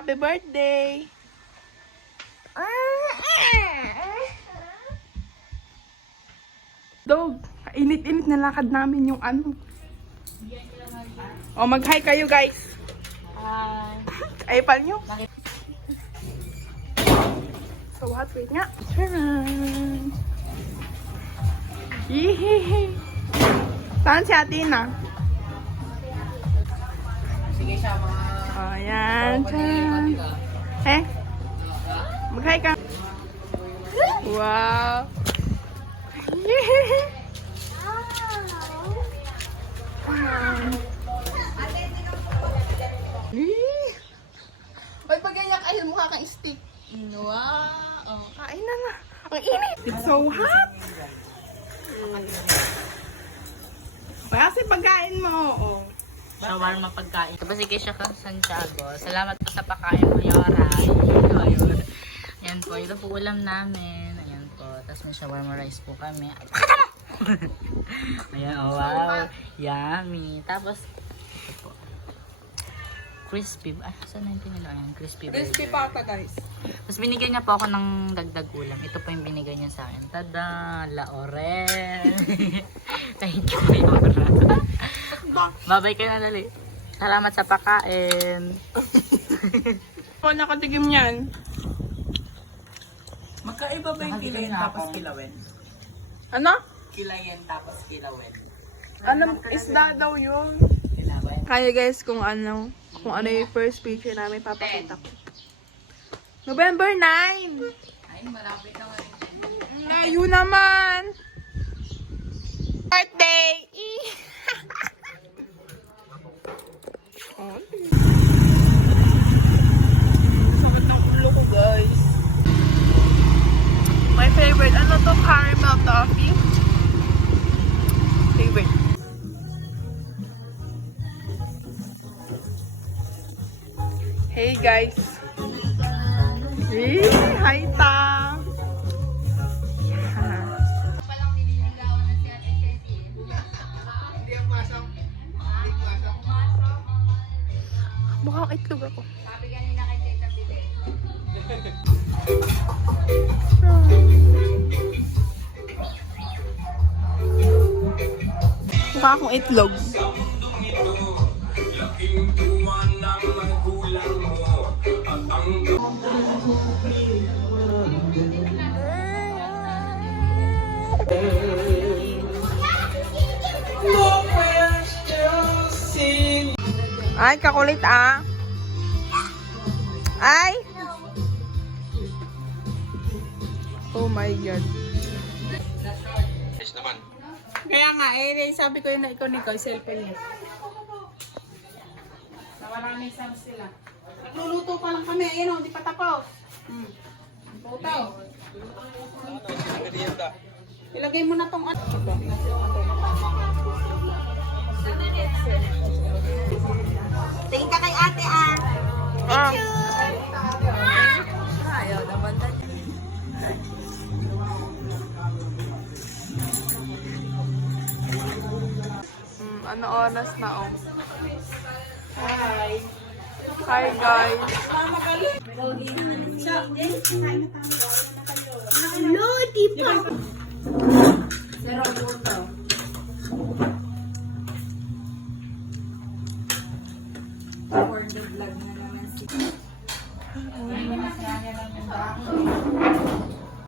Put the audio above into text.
happy birthday. Dog, init-init na lakad namin yung ano. O, mag-hi kayo guys. Ay, pal nyo. So hot, wait nga. Charan! Yehey! Saan si Atina? Sige siya mga... O, yan. Charan! Eh? Mag-hi ka. Wow! Yehey! Ay, pag ganyan ay mukha kang stick. Wow! Kain na na. Ang init! It's so hot! Kasi pagkain mo, oo. Shawarma pagkain. Tapos sige siya kang Santiago. Salamat po sa pagkain mo, Yoray. Ayun. Yan po. Ito po ulam namin. Ayan po. Tapos may shawarma rice po kami. Ayan, oh wow. Yummy. Tapos, ito po. Crispy. Ah, saan na yung pinila? Ayan, crispy burger. Crispy pata, guys. Tapos binigyan niya po ako ng dagdag ulam. Ito po yung binigay niya sa akin. Tada! Laurel! Thank you, Mayora. Babay ka na, dali. Salamat sa pagkain. Kung nakatigim yan. Magkaiba ba yung kilayin tapos kilawin? Ano? Kilayin tapos kilawin. Anong isda daw yun? Kilawin? Kaya guys, kung ano yung first picture namin, papakita ko. November 9! Ay, marapit na nga. Layo naman! Birthday! Sakit ng ulo ko, guys. My favorite, ano to? Caramel toffee. Favorite. Hey guys. Hey, hi ta. Mukhang itlog ako. Mukha akong itlog. Ay, kakulit ah. Ay! Oh my God. Yes naman. Kaya nga, sabi ko yun na ikaw cellphone niya. Nawala na isang sila. Nagluluto pa lang kami, ayun o, hindi pa tapos. Putaw. Ilagay mo na tong ano. Tingin ka kay ate ah. Ayaw naman na. Ano oras na oh? Hi! Hi guys! Hello, di pa. For the vlog na naman si...